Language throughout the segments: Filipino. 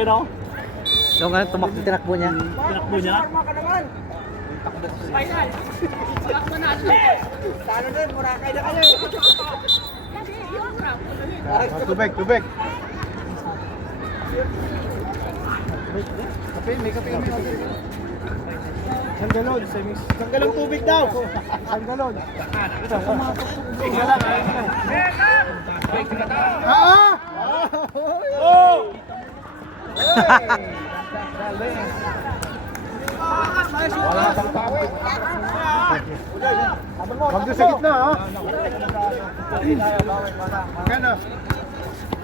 eh, no? Yung tinakbo niya. Tinakbo niya. Sana din, Boracay na kayo. Tubig, tubig. Kape, may kape. Isang galon. Isang galon tubig daw. Isang galon. Oh! Wala pang tao. Wag doon sa gitna, ha? Kano?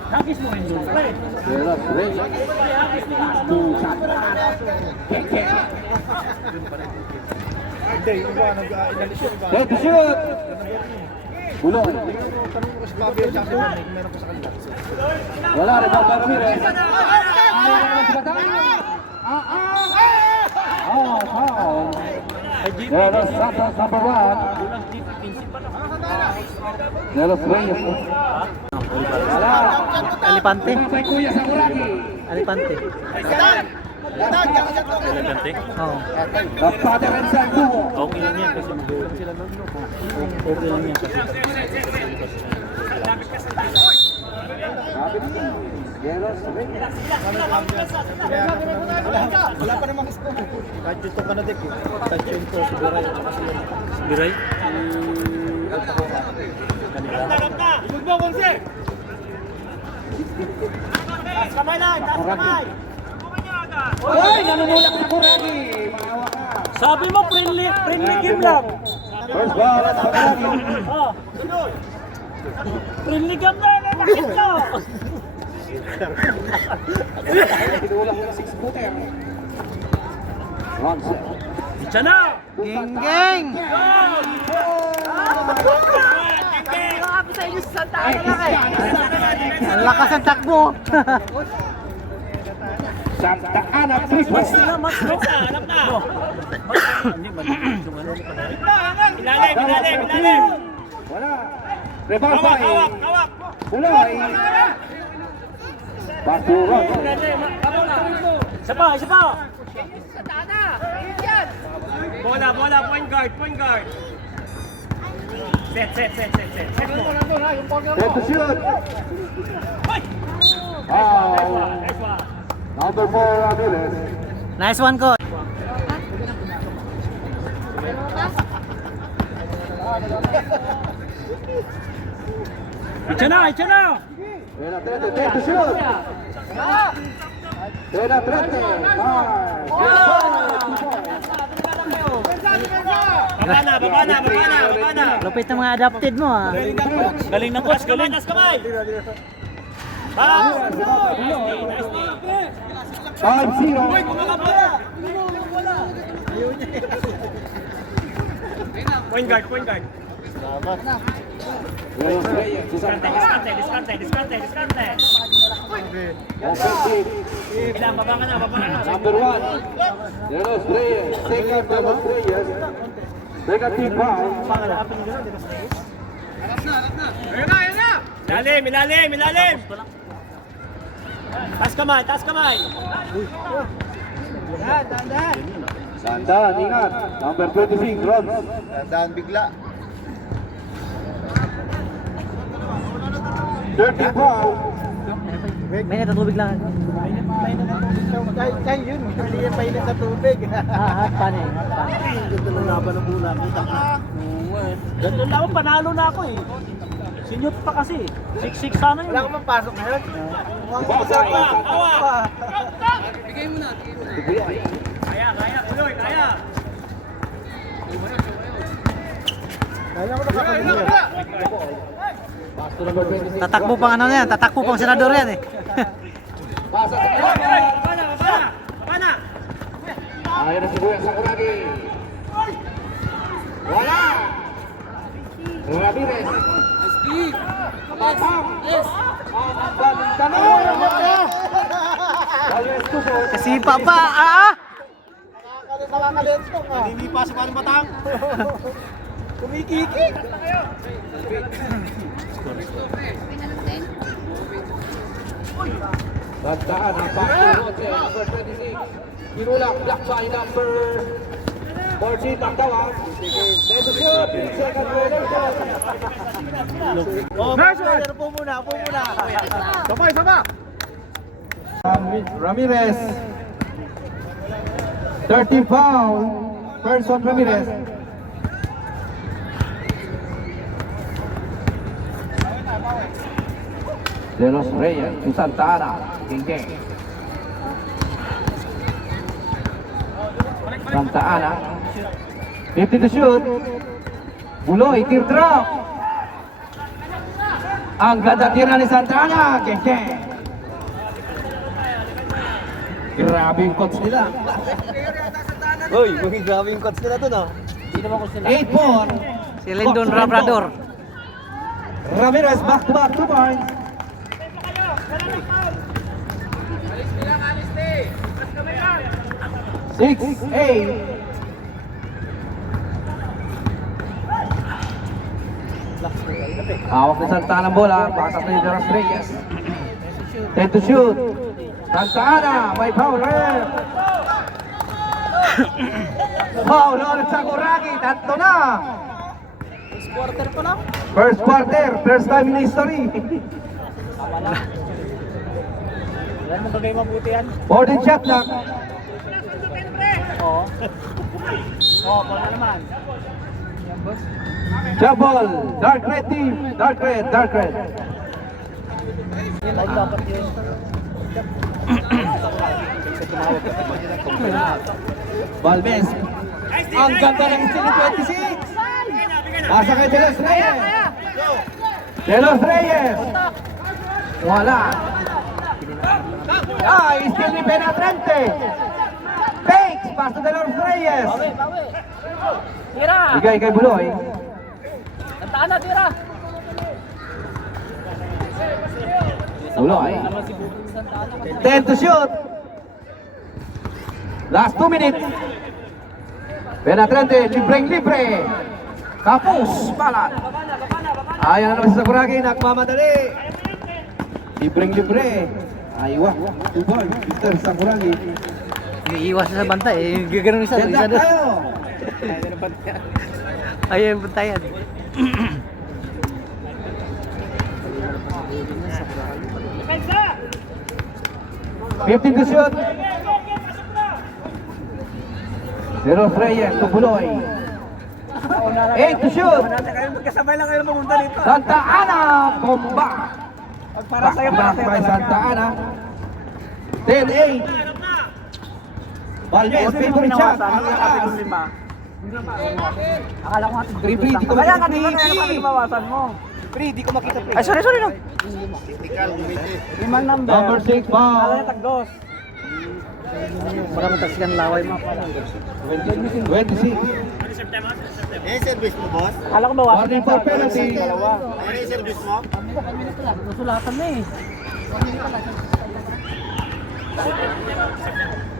Hagis mo rin doon. Hindi, yung iba, inalis yung iba. Take the shoot! Buloy. Tanong ko sa Bobby at Jackson, meron ko sa kanila. Wala, rebound by Ramirez. Ayaw naman si Batang. Foul. Delos Santos, number 1. Delos Reyes. Wala. Alipante. Pinapay Kuya Sakuragi. Alipante. Elegante. Oo. The father and son duo. Okay lang yan kasi mag-uwi sila nun. Okay lang yan kasi. Delos Reyes. Wala pa namang score. Kahit dito ka na dik eh. Kahit yun to, si Biray. Kasi yun. Biray? Ibig mo, Kongsi! Kamay lang! Kamay! Hoy, nanunulak sa Kuragi. Maawa ka. Sabi mo, friendly game lang. First ball at Kuragi. Oh. Friendly game na nakakit ko. Tinulak ng 6-footer. Ronson. Diyan na! Geng! Ang lakas ng takbo. Santa Ana, 3 points. Mas no? Alam na! Hindi, maliit yung ano. Ilalim! Wala. Rebound by Buloy. Pass to Ronson. Isa pa! Bola, point guard. Set mo. Take the shoot. Foul. Number 4, Ramirez. Nice one, coach. Diyan na! Penetrante, take the shoot. Penetrante. Baba na. Lupit ng mga adapted mo, ah. Galing ng coach, galing. Kamay. 5-0. Point guard. Delos Reyes. Diskarte. Offensive. Ilang, baba ka na. Number 1. Delos Reyes. Second Delos Reyes. Negative foul. Ilalim. Taas kamay. Sandaan, ingat. Number 26, Rons. Daan bigla. 30 foul. May natutubig lang. Kaya yun, hindi yan mainit sa tubig. Hot pan eh. Ganda ng laban ng bola. Ganun lang ako, panalo na ako eh. Sinyot pa kasi. 6-6 sana yun. Wala ka mang pasok ngayon. Bagay. Kaya, Buloy, kaya. Kaya ko nakakalimutan. Tatakbo pang ano yan. Tatakbo pang senador yan eh. Pasa sa Baba na. Ayaw na si Kuya Sakuragi. Wala. Ramirez. Batang. Kasi pa, ah! Nakakalit ko nga. Hindi pa sa parang batang. Kumikiki. Tandaan ang back to number 26. Pinulak, block by number 14, Tagtawan. Set to shoot, second violation. Po muna. Ramirez. 30 foul. First on Ramirez. De los Reyes to Santa Ana. King. Santa Ana. 50 to shoot. Buloy, teardrop. Ang ganda tira ni Santa Ana. King. Grabe yung coach nila. Uy, maging grabe yung coach nila to, no? 8-4. Si Lindon Labrador. Ramirez back-to-back 2 points. Six, eight. Hawak ni Santa Ana ang bola. Pasok ni De Los Reyes. 10 to shoot. Santa Ana, may foul ref. Foul ulit sa Kuragi. Tatlo na. First quarter, first time in history. Alam mo bagay mabuti yan? 14 shot clock. Oo. Oo, paano naman? Jump ball. Dark red team. Dark red. Ay, dapat yun. Valmes. Ang ganda ng steal 26. Pasa kay De Los Reyes. De Los Reyes. Wala. Steal ni Penetrante. Fakes. Pass to De Los Reyes. Tira! Bigay kay Buloy. Tantaan na, tira! Buloy. 10 to shoot. Last 2 minutes. Penetrante. Libre. Kapus. Balat. Ayaw na naman sa Sakuragi. Nagmamadali. Libre. Aywa. 2 ball. Mr. Sakuragi. Iiwas sa banta eh. Gaganon isa doon. Ganda tayo. Ayaw yung bantayan. 15 to shoot. De Los Reyes to Buloy. 8 to shoot. Magkasabay lang kayo pumunta dito. Santa Ana. Bomba. Para sa'yo, para sa'yo. By Santa Ana. 10-8. Valmes, favorite shot. Akala ko nga Free, di ko kaya makita. nga di ba kaya bawasan mo? Pre, di ko makita, pre. Ay, sorry no. Limang number. Number 6 Akala foul. niya tagdos. Baka mataksikan laway mo. 26. Eh, service mo, boss? Akala ko bawasan. Warning for penalty. Dalawa. Ano yung service mo? Nasulatan na eh.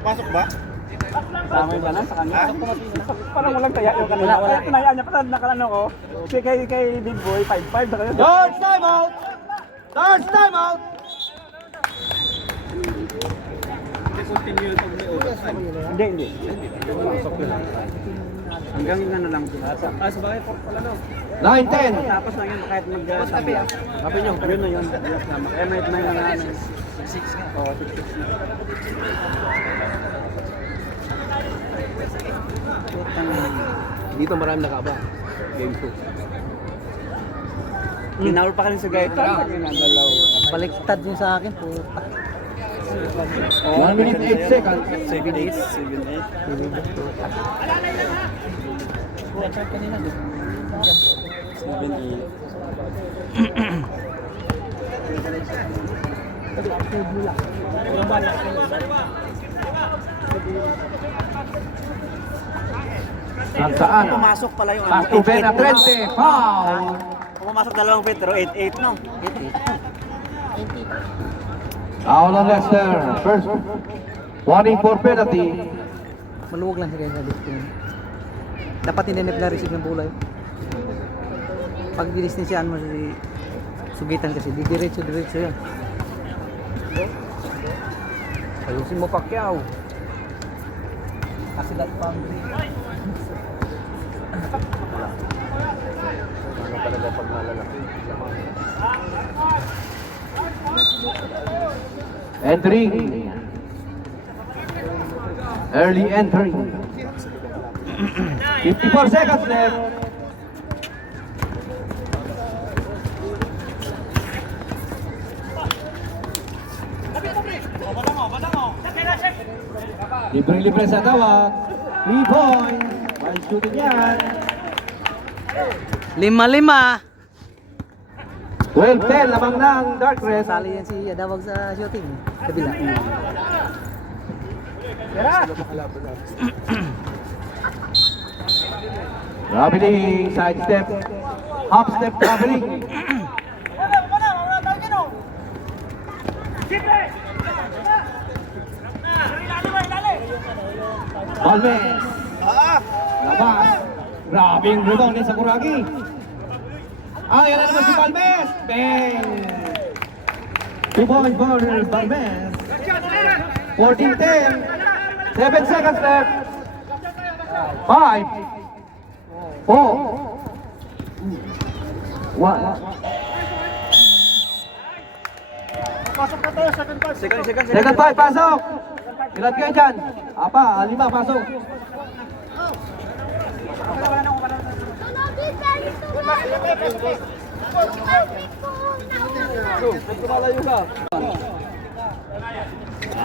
Pasok ba? Tama ba na sa kanya? Parang walang taya yung kanila. Wala tinayaan niya pa nakalano ko. Kay Big Boy 5-5 na kayo. George timeout. George timeout. Hindi. Hanggang yun na lang. Sa bagay po pala no. 9-10. Tapos na yun kahit mag-sabi. Sabi nyo, yun na yun. Kaya may mga 6 nga. Oo, 6 Dito marami nakaba. Game 2. Ginawal pa kami sa Gaetan. Ginagalaw. Baliktad yun sa akin. Puta. 1 minute 8 seconds. 7-8. Santa Ana. Pumasok pala yung Pass to Penetrante. Foul. Pumasok dalawang feet pero 8-8 no. Foul on Lester. First warning for penalty. Maluwag lang siya sa dito. Dapat hinanip na receive ng bulay. Pag dinisnisyan mo si sugitan kasi, diretso yan. Ayusin mo, Pacquiao. Kasi that boundary. Ano talaga pag malalaki? Entering. Early entry. 54 seconds left. Libre-libre sa tawag. 3 points. While shooting yan. 5-5. 12-10 lamang ng Dark Crest. Sali yan si Adawag sa shooting. Kabila. Traveling, side step, half step traveling. Palmes. Labas. Grabing rebound din sa Kuragi. Yan na naman si Palmes. Bang! 2 points for Palmes. 14-10. 7 seconds left. 5, 4, 1. Second five, pasok! Ilan kayo dyan? 5 pasok.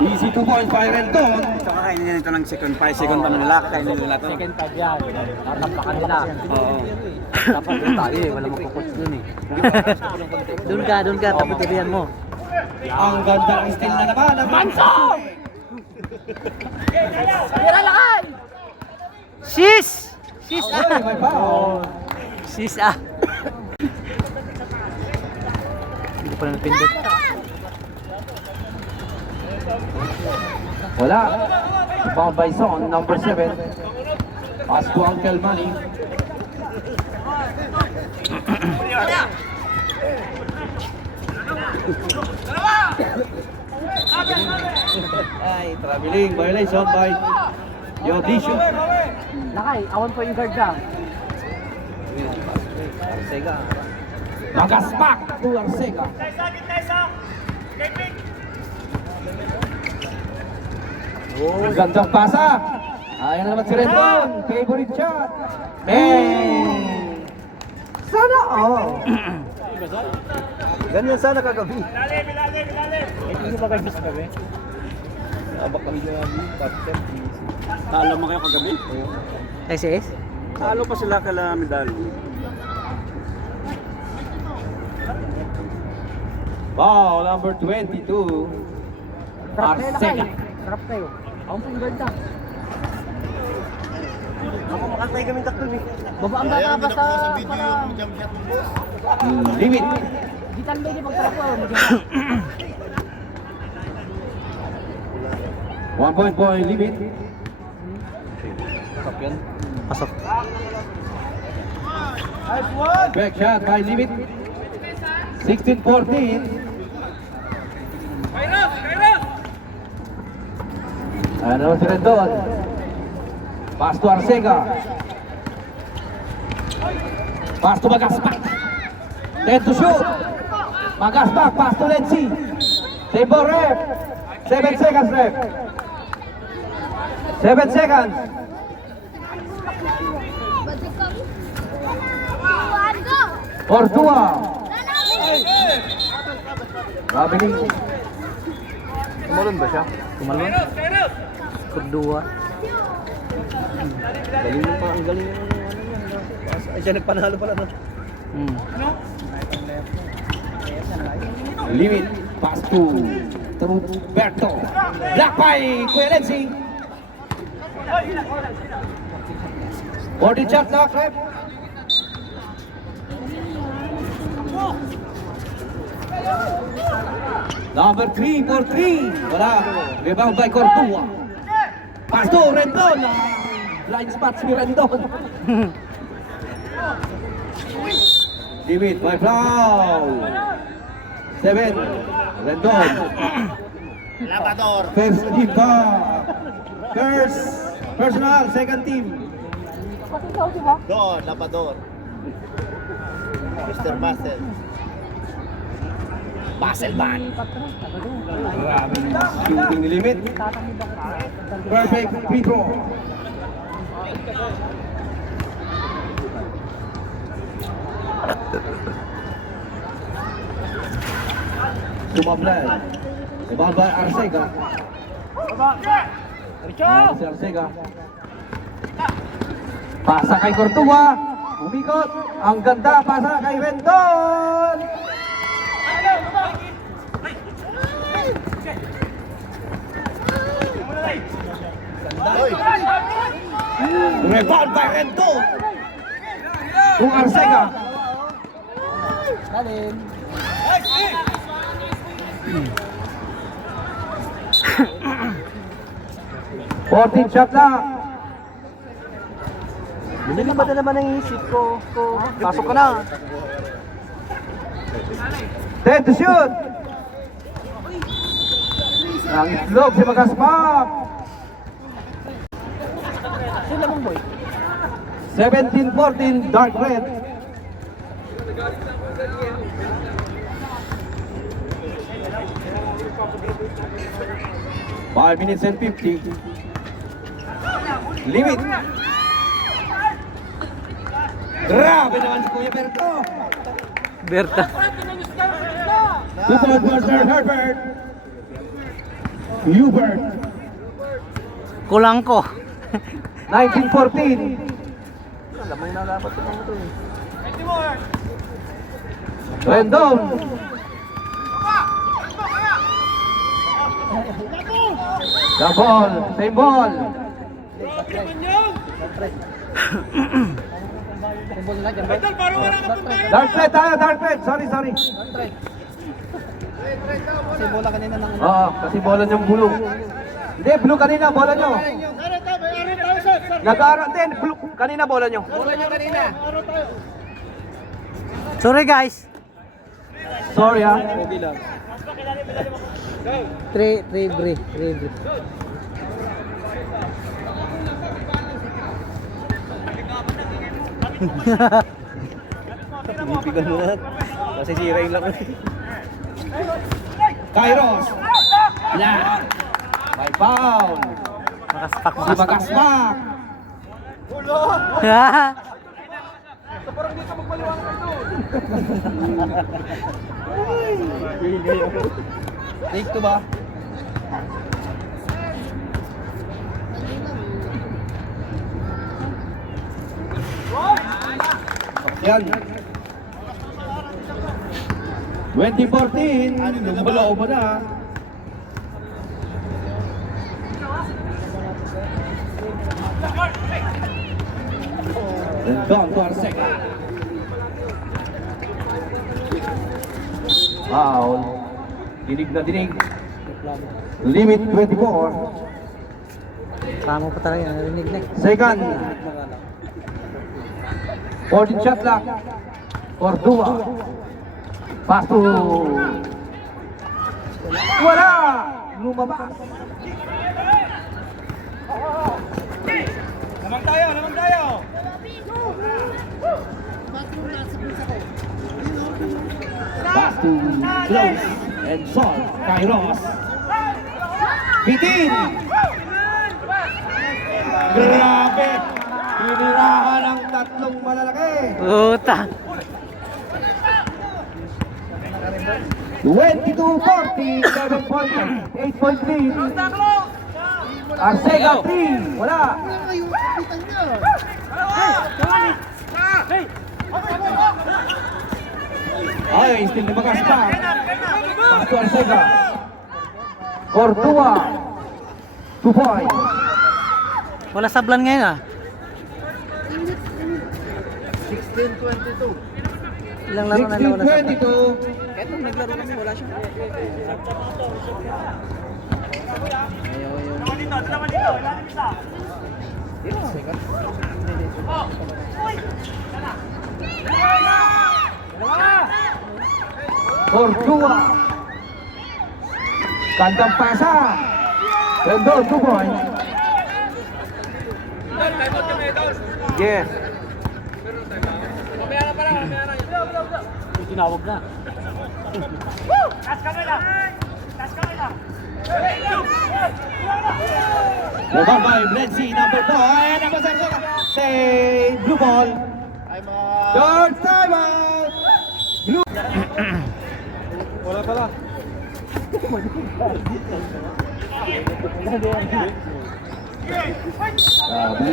Easy 2 points, fire and tone. Ito kakainin nila ito ng second pa nila, kakainin nila ito. Second tag yan. Tatampakan nila. Oo. Dapat doon tayo eh. Wala magkukots dun eh. Doon ka. Tapos mo. Ang ganda ng steal na naman ng Manso! Sis! Sis Okay, may foul. Sis ah! Hindi ko pala napindot. Wala. Foul by Son, number 7. Pass to Uncle Manny. Ay, traveling violation by Yodishu. Lakay, awan po yung guard ka. Arsega. Magaspak to Arsega. Ang gandang pasa. Ayan na naman si Rendon. Favorite shot. Sana all. Ganyan sana kagabi. Hindi ba kayo sa gabi? Abak kami na kami. Top 10. Talo mo kayo kagabi? SS? Talo pa sila kala medal. Foul number 22. Arsega. Trap kayo. Awan po yung guard ka. Ako makantay kami takto eh. Baba ang bata pa sa... Limit. Gitan ba yung pagtrap ko? 1 point limit. Pasok. Back shot by limit. 16-14. Ano si Rendon? Pass to Arsega. Pass to Magaspak. 10 to shoot. Magaspak, pass to Lenzi. Table rep. 7 seconds left. 7 seconds. Portua. Traveling. Tumalon ba siya? Tumalon. Kudua. Galing yung ang galing yung ano yan. Ay, siya nagpanalo pala no? Limit. Pass to Roberto. Black by Kuya Lenzi. 40 shot lock rep. Number 3 for 3. Wala. Rebound by Cordua. Pass to Rendon. Blind spot si Rendon. Limit by foul. 7. Rendon. Labrador. First team ba? First personal, second team. Doon, Labrador. Mr. Muscle. Baselman. Shooting limit. Perfect free throw. Sumablay. Ibang by Arcega. Si Arcega. Pasa kay Cortua. Umikot. Ang ganda. Pasa kay Rendon. Rebound by Rendon. Kung Arcega. Lalim. 14 shot lang. Hindi ba na naman ang isip ko? Pasok ka na. 10 to shoot. Ang itlog si Magaspak. 17-14 dark red. Five minutes and 50. Limit. Grabe naman si Kuya Berto. Berta. 2 point for Sir Herbert. Hubert. Kulang ko. 19-14. Rendon. The ball. Same ball. Dark red tayo, dark red. Sorry. Kasi bola kanina ng Oo, kasi bola niyong blue. Hindi, blue kanina, bola niyo. Nag-aaral din, blue kanina bola niyo. Sorry guys. Sorry ah. Three. Bibigan mo na. Kasi sira yung laro. Kairos. Yan. By foul. Makaspak Si Magaspak. Take to ba? Yan. 2014. Lumalaw mo na. Rendon to Arcega. Foul. Dinig na dinig. Limit 24. Tama pa talaga, narinig na. Second. 14 shot clock. Cordua. Pass to... Wala! Lumabas. Lamang tayo! Pass to close and solve. Kairos. Bitin! Grabe! Pinirahan ang tatlong malalaki. Puta. 22-40, 7 point, 8 point lead. Arcega 3, wala. Ay, still na Magaspak. Pass to Arcega. Cordua. 2 point. Wala sablan ngayon ah. 16-22. Ilang laro na wala sablan. 16-22. Kahit nung naglaro kami, wala siya. Dalawa dito. Ilalim isa. Cordua. Kantang pasa. Rendon, 2 points. Yes. Tinawag na. Rebound by Blenzy, number 4. And number 7. Say, blue ball. Third time out. Blue. Wala pala.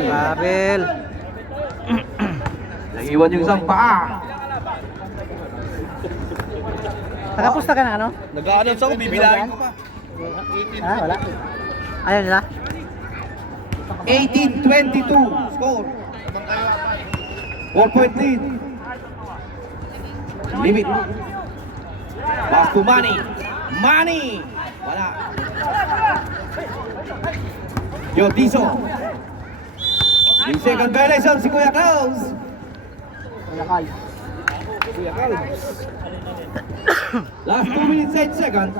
Babel. Nag-iwan yung isang paa. Nakapusta ka na ano? Nag-a-announce ako, bibilangin ko pa. Ha? Wala. Ayaw nila? 18-22 score. 4-point lead. Limit. Pass to Manny. Manny. Wala. Yotiso. May second violation si Kuya Klaus. Kuya Klaus. Last 2 minutes 8 seconds.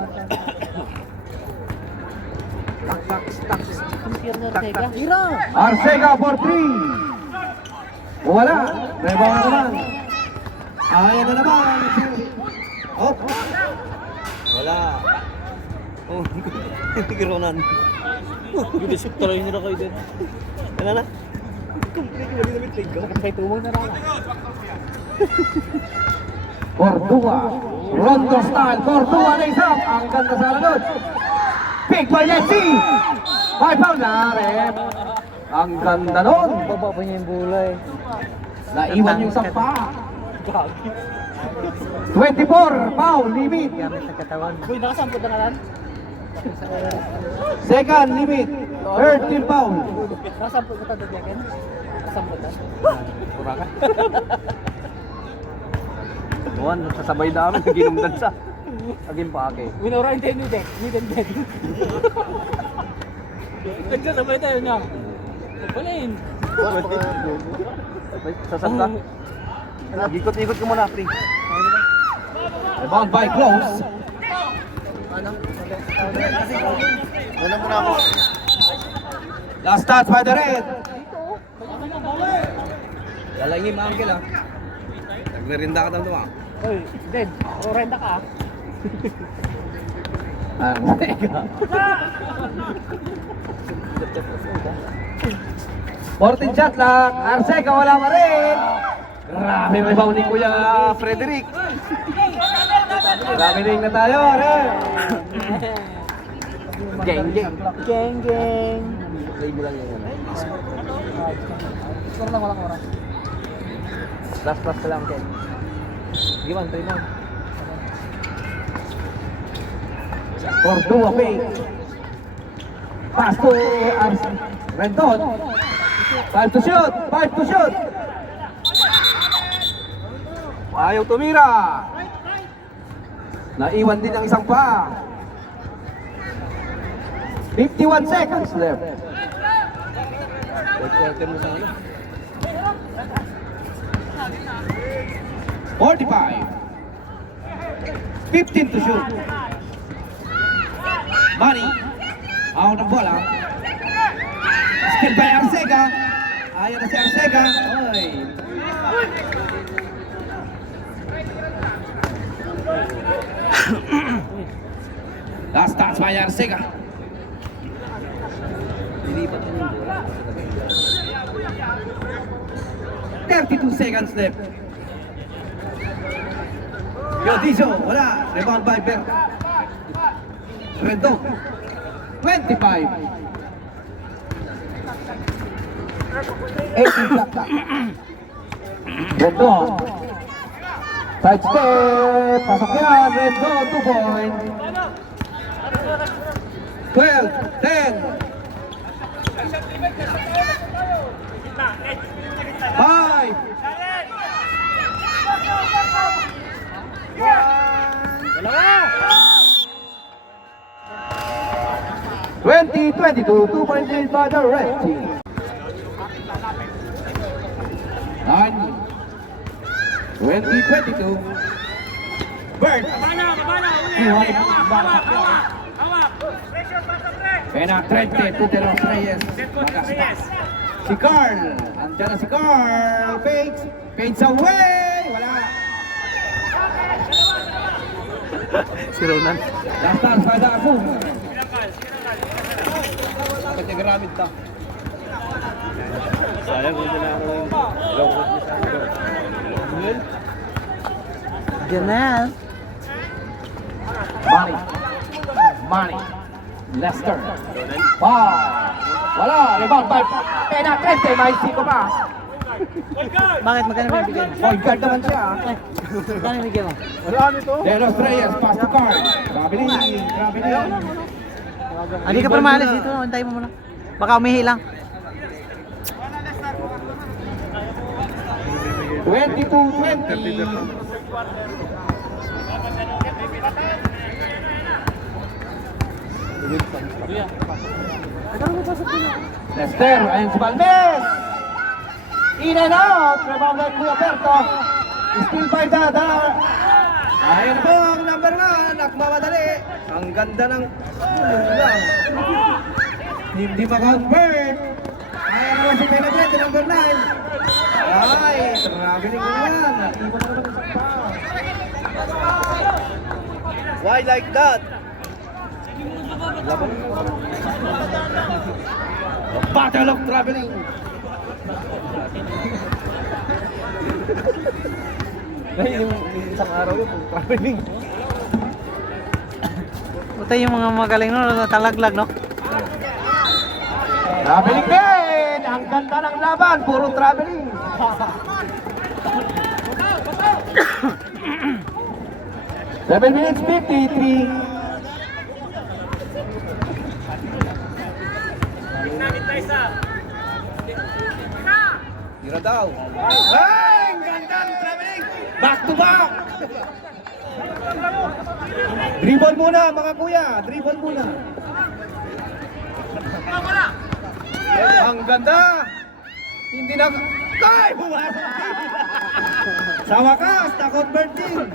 Arcega for 3. Wala. Rebound na naman. Ayaw na naman. Oh. Wala. Oh, hindi Ronan. Yung isip talaga nila kayo din. Ano na? Complete mo din tig ko. Kay tumong na lang. Cordua. Rondo style. Cordua na isang. Ang ganda sa lanod. Big by Lexi. By foul na. Rep. Ang ganda nun. Baba pa niya yung bulay. Naiwan yung sampa. 24. Foul. Limit. Gamit sa katawan. Uy, nakasampot na lang. Second limit. Third team foul. Nakasampot na tayo dyan. Nakasampot na. Pura ka. Tuwan, sasabay namin, ginumdan sa. Aging paake. Winora yung tenyo deck. Meet and dead. Nagsasabay tayo na. Palain. Sasab ka. Ikot-ikot ko muna, pre. Rebound by Close. Wala muna ako. Last touch by the red. Lalangin mo, uncle, ah. Nagmerinda ka daw ito, ah. Uy, dead. Orenda ka. Arcega. 14 shot lang. Arcega wala pa rin. Grabe rebound ni Kuya Frederick. Grabe ring na tayo, rin. Geng, geng. Geng, geng. Play mo lang yung ano. Score lang, walang oras. Last pass ka lang, Ken. Sige man, try mo. Cordua fake. Pass to Renton. 5 to shoot. 5 to shoot. Ayaw tumira. Naiwan din ang isang pa. 51 seconds left. Quarter mo sa ano. 45. 15 to shoot. Manny. Out ng bola. Skill by Arcega. Ayaw na si Arcega. Oy. Last touch by Arcega. Lilipat mo yung bola. 32 seconds left. Yotiso, wala. Rebound by Ber. Rendon. 25. 18 shot clock. Rendon. Side step. Pasok yan. Rendon, 2 points. 12, 10. 5. 20-22, 2-point lead by the red team. 9, 20-22. Bird. Penetrante to De Los Reyes. Magastas. Si Carl. Andiyan na si Carl. Fakes away. Wala. Si Ronan. Gastas pada ako. Pagkagamit ta. Sayang kung na ako yung longkot niya sa akin. Diyan na yan. Money. Lester. Wala. Rebound by Penetrante. May siko pa. Bakit magkano may bigay mo? Point guard naman siya. Magkano may bigay mo? Wala nito. De Los Reyes. Pass to Carl. Traveling. Hindi ka pa maalis dito. Antayin mo muna. Baka umihi lang. 22-20. Lester, ayun si Valdes. In and out. Rebound by Kuya Berto. Still by Dada. Ayun po ang number 1. Nagmamadali. Ang ganda ng lang. Hindi maka-convert. Ayun naman si Penetrante, number 9. Ay, traveling ko naman. Natiwan na naman isang pa. Why like that? Battle of traveling. Yung isang araw yun, traveling. Ito yung mga magaling no, talaglag no? Traveling din! Ang ganda ng laban, puro traveling. Seven minutes 53. Tira daw. Ay, ang ganda ng traveling! Back to back! Dribble muna mga kuya, dribble muna. Ang ganda! Hindi na... Ay! Bumasok! Sa wakas, na-convert din.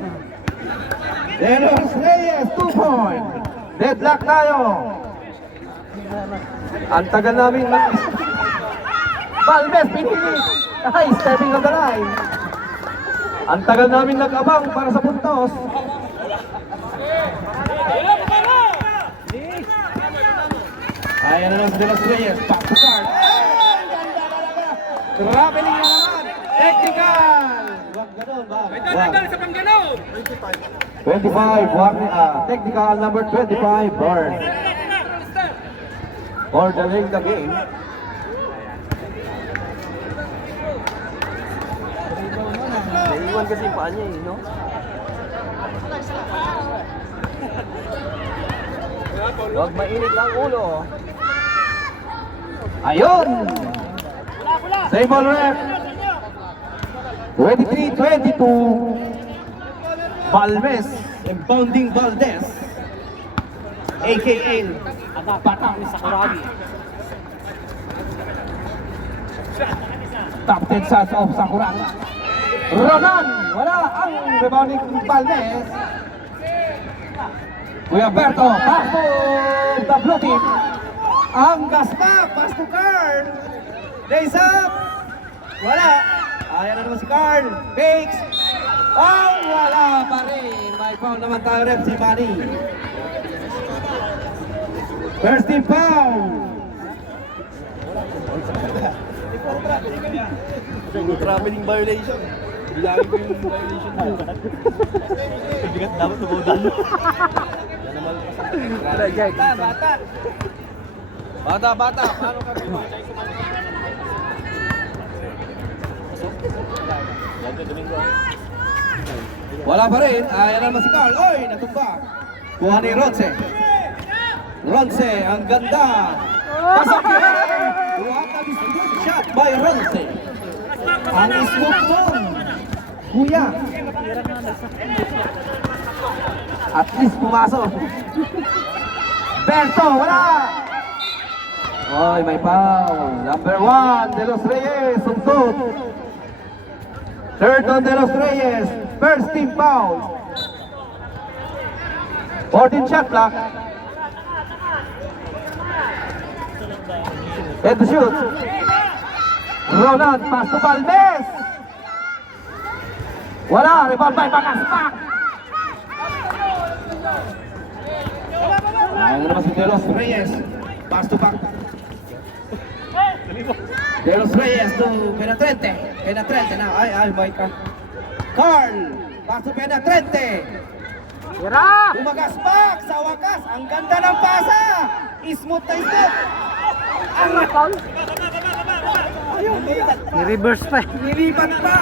De Los Reyes, 2 point. Deadlock tayo. Ang tagal namin Valdes, pinili. Ay, stepping on the line. Ang tagal namin nag-abang para sa puntos. Ayan na lang si De Los Reyes. Back to card. Traveling na naman. Technical. Wag ganun ba? Wag. Sa pangganon. 25, technical number 25, Burn. Ordering the game. Naiwan kasi yung paa niya eh, no? Huwag mainit lang ulo. Ayun! Save ball rep. 23-22. Valdes, Impounding Valdes. AKA Batang Sakuragi. Top 10 shots of Sakuragi. Ronan, wala ang rebounding Valdes. Kuya Berto, pass to the blue team. Ang gaspa, pass to Carl. Days up. Wala. Ayan na naman si Carl. Fakes. Oh, wala pa rin. May foul naman tayo rep si Manny. First team foul. Traveling violation. Bilangin ko yung violation mo. Bigat dapat sa bodan. Yan naman Bata. Paano ka rin? Wala pa rin. Ayan naman si Carl. Oy, natumba. Kuha ni Ronce. Ronce, ang ganda. Pasok yun. What a distribution shot by Ronce. Ang smooth nun. Kuya. At least pumasok. Berto, wala. Oy, may foul. Number 1, De Los Reyes, sumtut. Third on De Los Reyes. First team foul. 14 shot clock. Head to shoot. Ronald, pass to Valdez. Wala, rebound by Bagaspak. Ayan na naman si Delos Reyes. Pass to back. Delos Reyes to Penetrante. Penetrante na. Ay, Mike. Carl. Pass to Penetrante. Bumagaspak sa wakas. Ang ganda ng pasa. Smooth na smooth. Ang ayaw, Ni-reverse pa. nilipat pa.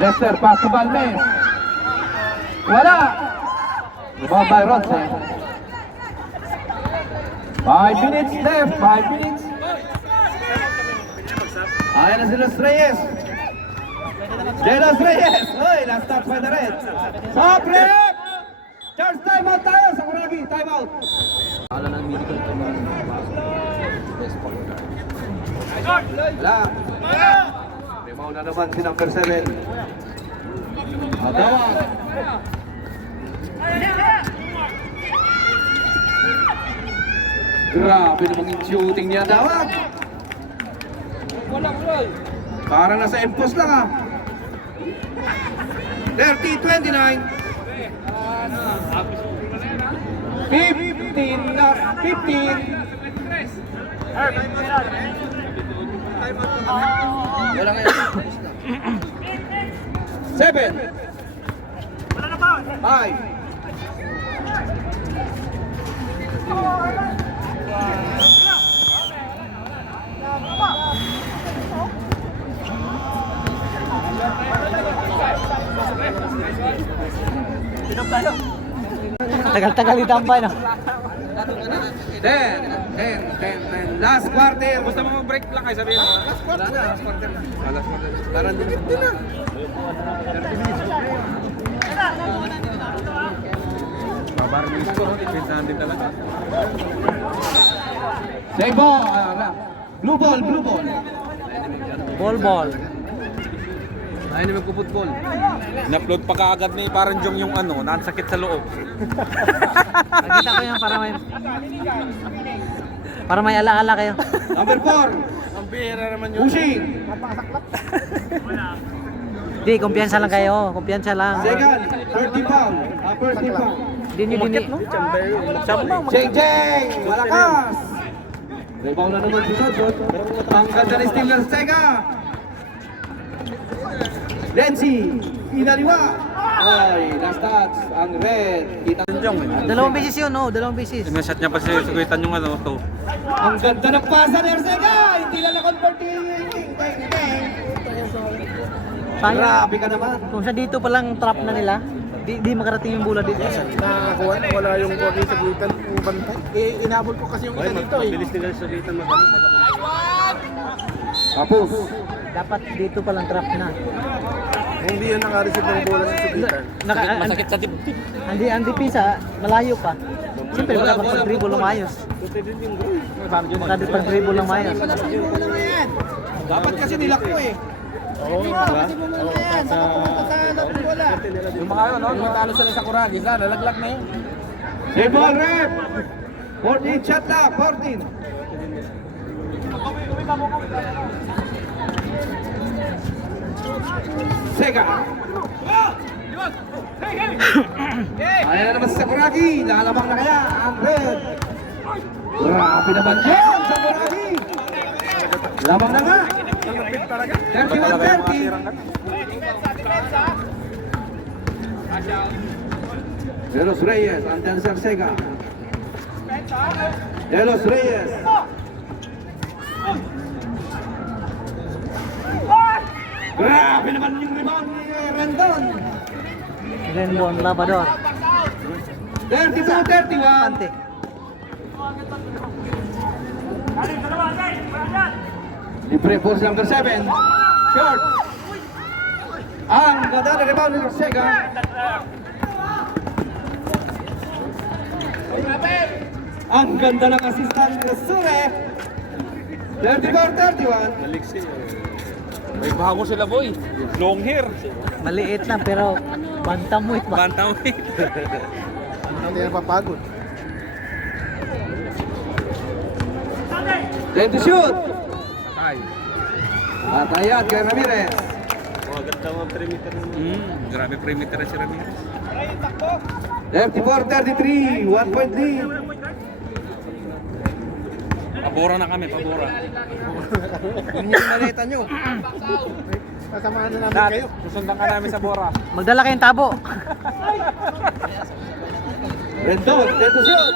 Lester, pass to Balmes. Wala. Rebound by Rodson. 5 minutes left. 5 minutes. Ayan na si Los Reyes. Los Reyes. Uy, last touch by the Reds. Stop, break! Charge timeout tayo sa Kuragi. Timeout. Wala. Rebound na naman si number 7. Atawag. Grabe namang yung shooting niya, Dawag. Parang nasa impos lang ah. 30-29. 15 na 15. Wala ngayon. 7. 5. Tagal-tagal itampay, no? 10. Last quarter. Basta mga break lang kayo sabihin mo. Last quarter na. Last quarter. Parang din na. Babar yung score, pinsahan din talaga. Save ball. Blue ball. Ball. Ay, naman ko football. In-upload pa kaagad ni parang Jong yung ano, nansakit sa loob. Nakita ko yan para may ala-ala kayo. Number 4. Ang bihira naman yun. Pushing. Di, kumpiyansa lang kayo. Kumpiyansa lang. Second. 30 pound. First pound. Hindi nyo din. Jeng. Malakas. Rebound na naman si Sodot. Ang ganda ni Steelers. Sega. Lenzi. Inaliwa. Ay, last touch. Ang red. Kita Jong. Dalawang beses yun, no? Dalawang beses. Sinashot niya pa si Suguitan yung ano, to. ang ganda ng pasa ni Sega. Hindi na na-convert yung Sayang. Grabe ka naman. Kung sa dito palang trap na nila, di makarating yung bola dito. Nakakuha na wala yung wagi sa gulitan yung bantay. Inabot ko kasi yung isa dito eh. Bilis nila sa gulitan magano. Tapos. Dapat dito palang trap na. Hindi yan naka-receive ng bola sa gulitan. Masakit sa dibdib. Ang dipisa, malayo pa. Siyempre, makapag-dribble lang maayos. Makapag-dribble lang maayos. Dapat kasi nilak ko eh. Oo, kasi pumunta yan. Pumunta sa bola. Yung mga yun, no? Yung talo sila sa Kuragi, sana, laglag na yun. Save ball rep. 14 shot lang. 14. Sega. Ayan na naman si Sakuragi. Lalabang na kaya ang red. Grabe naman yun, Sakuragi. Labang na nga. 31-30. Delos Reyes, andyan si Sega. Delos Reyes. Grabe naman yung rebound ni Rendon. Rendon, Labador. 32-31. Pante. Libre force number 7. Short. Ang ganda na rebound ni Sega. Ang ganda ng assistant ni Sure. 34-31. May bago sila boy. Long hair. Maliit lang pero bantamweight ba? Bantamweight. Hindi na papagod. Then to shoot. Patay. Patayat kay Ramirez. Ganda mga perimeter. Grabe perimeter si Ramirez. 34-33, 1 point lead. Pabora na kami, pabora. Yun yung malita nyo. Kasamahan na namin Dad, kayo. susundan ka namin sa Bora. Magdala kayong tabo. Rendon, then to shoot.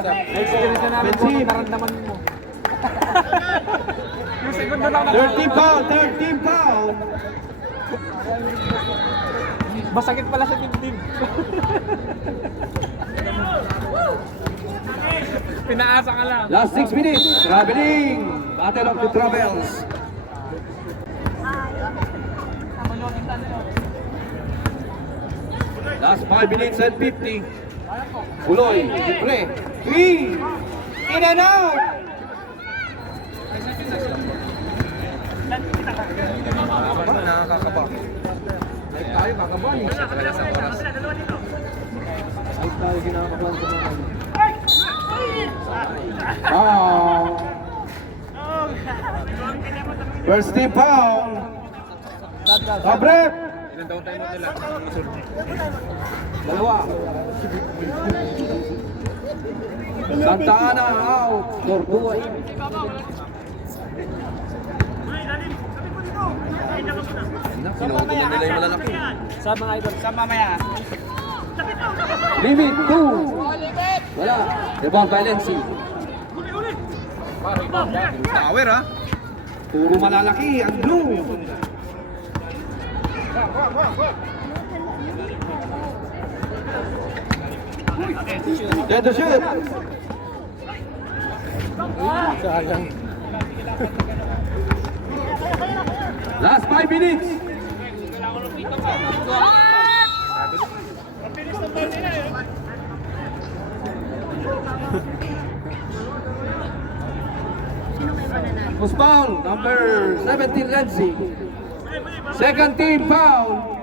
Na-experience na namin kung anong naramdaman mo. Yung segundo lang na. 13 pound, 13 pound. Masakit pala sa dibdib. Pinaasa ka lang. Last 6 minutes. Traveling. Battle of the Travels. Last 5 minutes and 50. Puloy, Dipre. 3. In and out. Nakakakaba. Tayo kakabahan eh. Kaya sa oras. Tayo ginakabahan sa mga. Foul. First team foul. Kabrep. Ilan daw tayo nila? Dalawa. Santa Ana out. Tortua in. Sinuto na nila yung malalaki. Sa mga idol, sa mamaya. Limit 2. Wala. Rebound by Lenzi. Tower ha. Puro malalaki ang blue. Dead to shoot. Last 5 minutes. Was foul, number 17 Lenzi. Second team foul.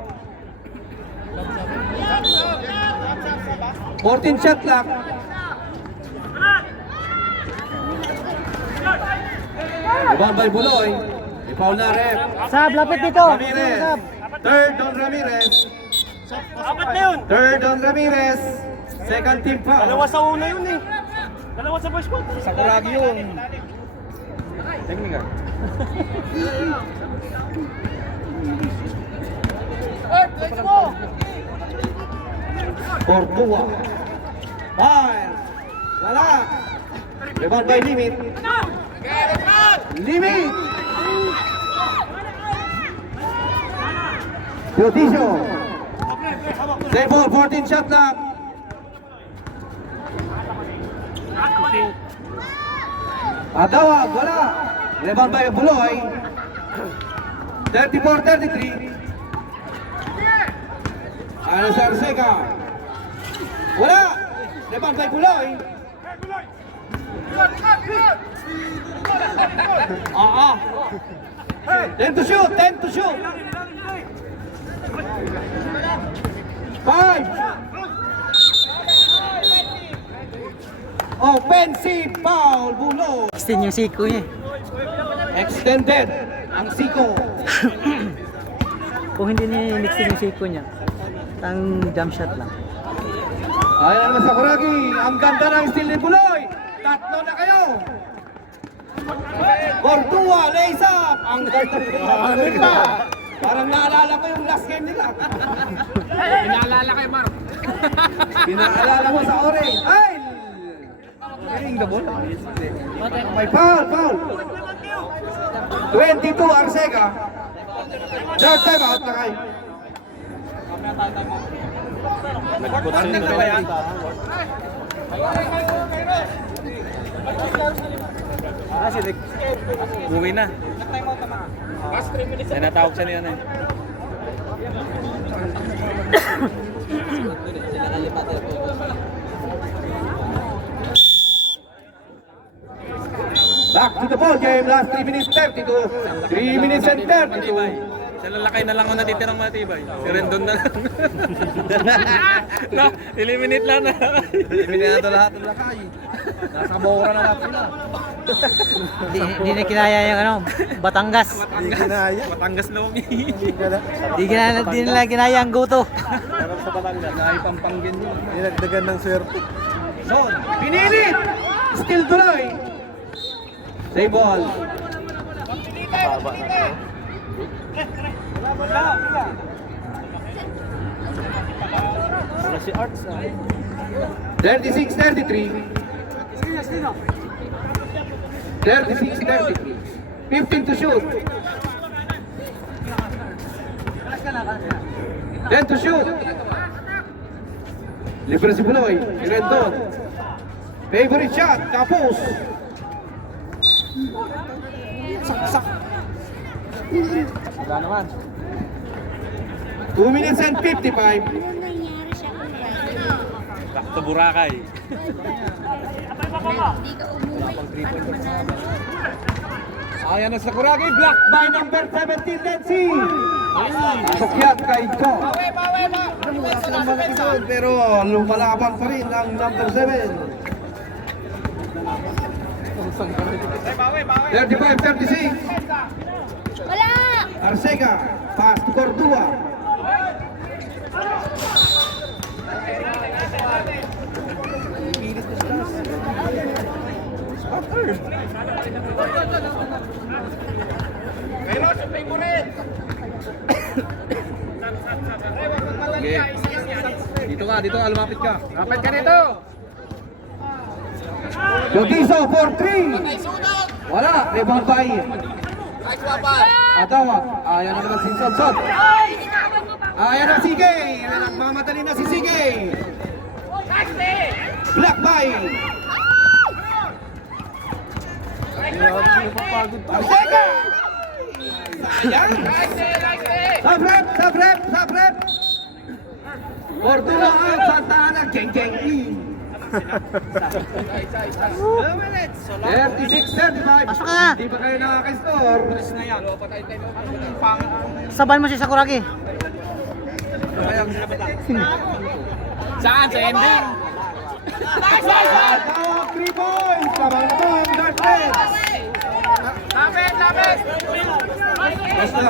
14 shot clock. Rebound by Buloy. May foul na ref. Sab, lapit dito. Ramirez. Third on Ramirez. Apat na yun! Third on Ramirez. Second team foul. Dalawa sa una yun eh. Dalawa sa first quarter. Sa Kuragi yun. Teknika. Tortua. Fire. Wala. Rebound by Limit. Limit. Pioticio. Save ball, 14 shot clock. Adawag, wala. Rebound by Buloy. 34-33. Ano sa Arcega? Wala. Rebound by Buloy. Ten to shoot, 10 to shoot. 5. Offensive foul, Buloy. Extend yung siko niya. Extended ang siko. Kung hindi niya in-extend yung siko niya, ang jump shot lang. Ayan naman sa Kuragi. Ang ganda ng steal ni Buloy. Tatlo na kayo. Tortua, lays up. Ang ganda. Parang naalala ko yung last game nila. Inaalala kay Mark. Pinaalala mo sa orange. Ay! May foul, foul. 22 Arcega. Third time out na kayo. Partner ka ba yan? Si Rick. Uwi na. Ay, natawag siya niya na eh. Back to the ball game. Last 3 minutes 32. 3 minutes and 32. Sa lalakay na lang ang natitirang matibay. Si Rendon na lang. No, eliminate lang na. Eliminate na ito lahat ng lakay. Nasa kabawara na natin na. Di na kinaya yung ano, Batangas. Batangas lang. Di nila kinaya ang guto. Naipampanggan yun. Dinagdagan ng swerte. Zone. Pinilit. Still tuloy. Save ball. Wala si Arts ah. 36-33. 36-33. 15 to shoot. 10 to shoot. Libre si Buloy. Si Rendon. Favorite shot. Tapos. Saksak. Wala naman. 2 minutes and 55. Back to Boracay. Hindi ka umuwi para manalo. Ayan na sa Kuragi. Block by number 17, Nancy. Sukyat kay Ko. Wala silang malaki doon, pero lumalaban pa rin ang number 7. 35-36. Wala! Arcega. Pass to Cordua. Dito ka, lumapit ka. Kapit ka dito! Jogiso for 3. Wala. Rebound by Atawag. Ayan na naman si Sonsot. Ayan na si Gay. Nagmamadali na si Sigay. Black by Arcega. Sayang. Sabrep. Fortuna out, Santa Ana, geng in. 36-35. Pasok ka. Hindi pa kayo nakaka-score. Saban mo si Sakuragi. Saan? Sa ending? Tawag 3 points. Kabang-kabang, Dartlet. Lapit! Basta.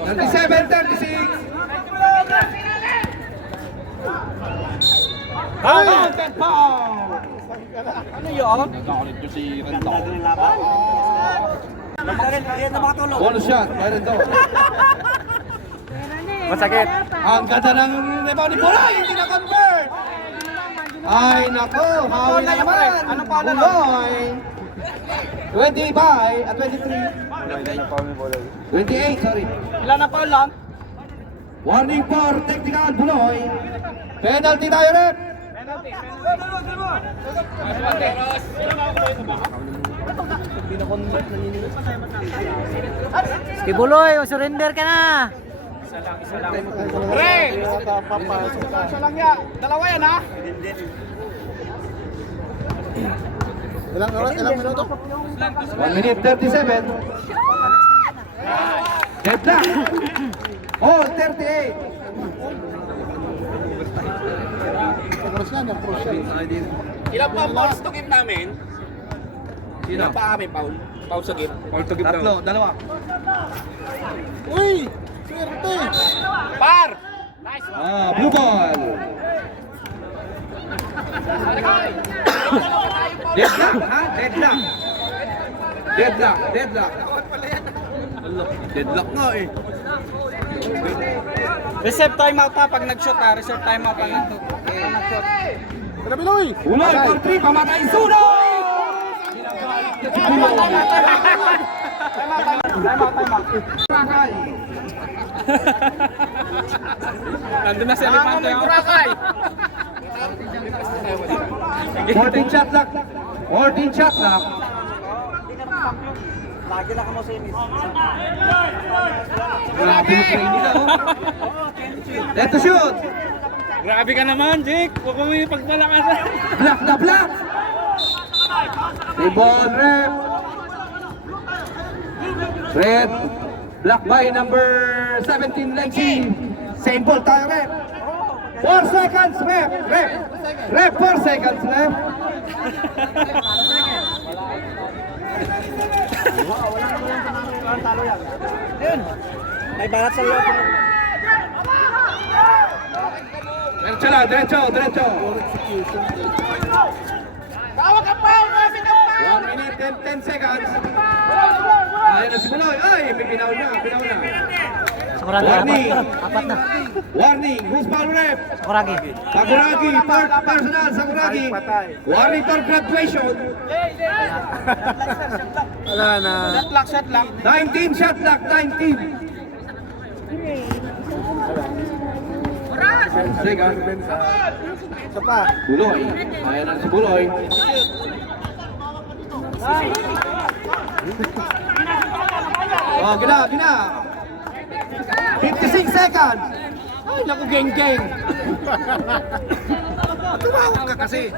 37-36. Counted foul. Bonus shot, mayroon to. Masakit. Ang ganda ng rebound ni Bulay, hindi na-convert. Ay, nako, hawi na naman. Ano pa na Bulay? 25 at 23. 28, sorry. Ilan na pa lang? Warning for technical Buloy. Penalty tayo, rep. Si Buloy, surrender ka na. Pre! Isa lang yan. Dalawa yan ha? Ilang minuto? 1 minute 37. Deadlock. All 38. Cross yan, yung cross yan. Ilan pa ang balls to game namin? Sino? Ilan pa kami, Paul? Paul sa game? All to give down. Tatlo, dalawa. Uy! Swerte! Par! Blue ball. Deadlock, ha? Deadlock. Deadlock nga eh. Reserve timeout pa pag nag-shot ha. Reserve timeout pa nag-shot. Tara, Pinoy! Buloy for 3, pamatay sunog! Nandun na si Alipante. 14 shot lock. 14 shot lock. Grabe yung training na, oh. Let to shoot. Grabe ka naman, Jake. Huwag mo yung pagpalakas. Block na block. The ball rep. Red, block by number 17, Lenzi. Same ball tayo, rep. 4 seconds, rep. Rep, 4 seconds, rep. May balat sa loob. Diretso lang, diretso. 1 minute and 10 seconds. Ayan na si Buloy. Ay, may pinaw na. Sakuragi, Warning. apat na. Warning, who's foul rep? Sakuragi. Sakuragi, personal, Sakuragi. Warning for graduation. Wala na. 19 shot clock, 19. Second. Isa pa. Buloy. Ayan na si Buloy. Oh, gina. 56 seconds. Ay, naku, geng. Tumawag ka kasi.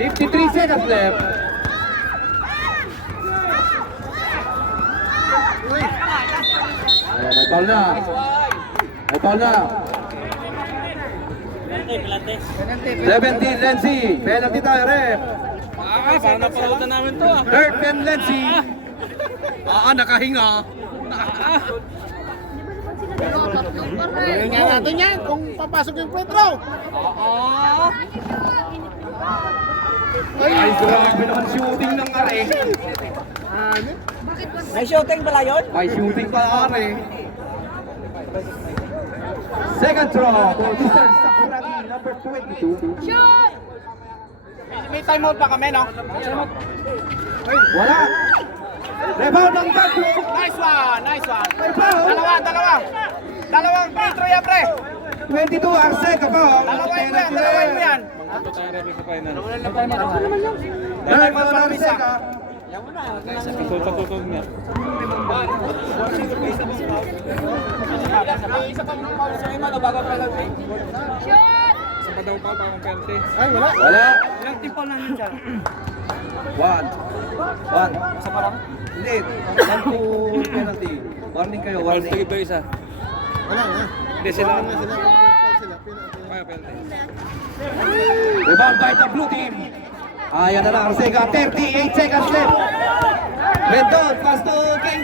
53 seconds left. Oh, may foul na. 17, Lenzi. Penalty tayo, ref. Parang napautan namin to ah. Third pen, Lenzi. Nakahinga. Tingnan natin yan kung papasok yung front row. Ay, grabe naman shooting ng are. Ano? May shooting pala yun? May shooting pa are. Second throw for Mr. Sakuragi, number 22. Shoot! May timeout pa kami, no? Wala. Rebound ng Tato. Nice one! May foul. Dalawang free throw yan, pre! 22 Arsec ako. Dalawain mo yan! Ito tayo rin sa final. Third for Arsec. Tutututog niya. Shoot! Isa pa daw pa bagong penalty. Ay, wala. Wala. Ilang timpol lang yun siya? One. Isa pa lang? Hindi. 10 penalty. Warning kayo, warning. Sige ba isa? Wala na. Hindi sila. Sila. Kaya penalty. Rebound by the blue team. Ayan na lang, Arcega. 38 seconds left. Rendon, pass to Geng.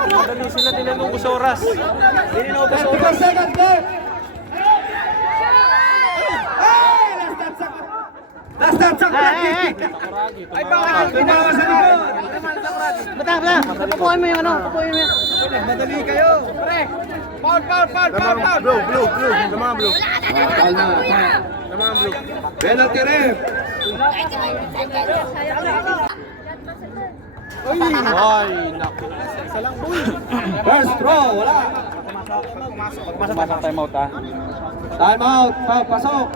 Madali sila dinanubos oras. 34 seconds left. Ay, last dance sa Ay, bakit? Tumawa sa likod. Bata. Papukuhin mo yung ano. Madali kayo. Foul! Blue. Sa mga blue. Foul na. Sa mga blue. Penalty ref. Ay, naku. Isa lang, boy. First throw, wala. Pasok timeout ah. Time out, pasok.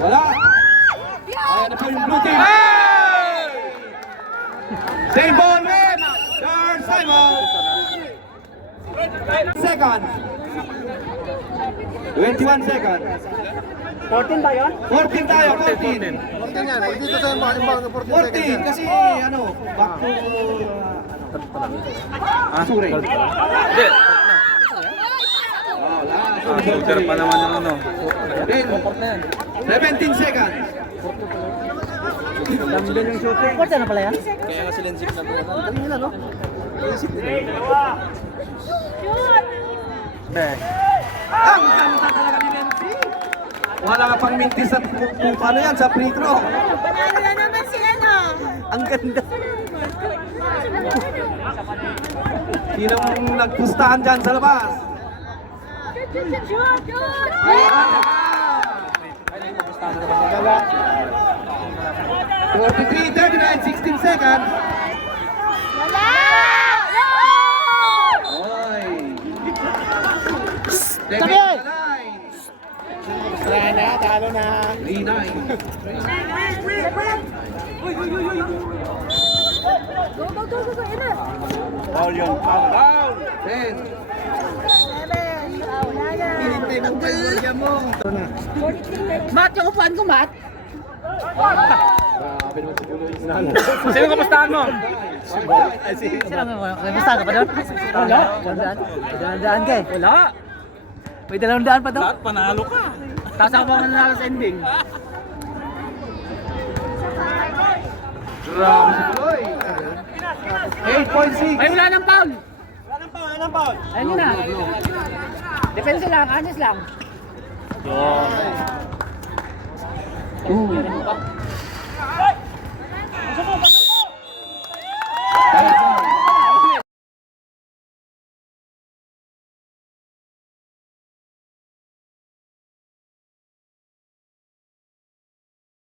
Wala. Ayan na po yung blue team. Same ball, man. Third time out. Second. 21 seconds. 14 ba yun? 14 tayo, 14. Tingnan yan. Pag dito sa mga 14 seconds 14 yan. kasi ano, back to Sure. Hindi. Shoulder pa naman yung ano. 17 seconds. Quarter na pala yan? Kaya nga sila nsip na po. Ang ganda talaga ni Nancy. Wala ka pang mintis at kung paano yan sa free throw. Panalo na naman sila, no? Ang ganda. Sinong nagpustahan dyan sa labas? Shoot! 43, 39, 16 seconds. Wala! Oy. Tabi! Wala na, talo na. 3-9. Go, ina! Foul yun. Foul! 10. 7! Foul na! Ate, mobile board mo. Mat, yung upuan ko, Mat. Sino kapustahan mo? Sino mo? Kamusta ka pa doon? Wala. Daan ka eh. Wala. May 200 pa doon. Lahat panalo ka. Tapos ako pa nanalo sa ending. Oy. 8.6. Ay, wala nang foul. Wala nang foul. Ayun yun na. Depensa lang, honest lang. Yo.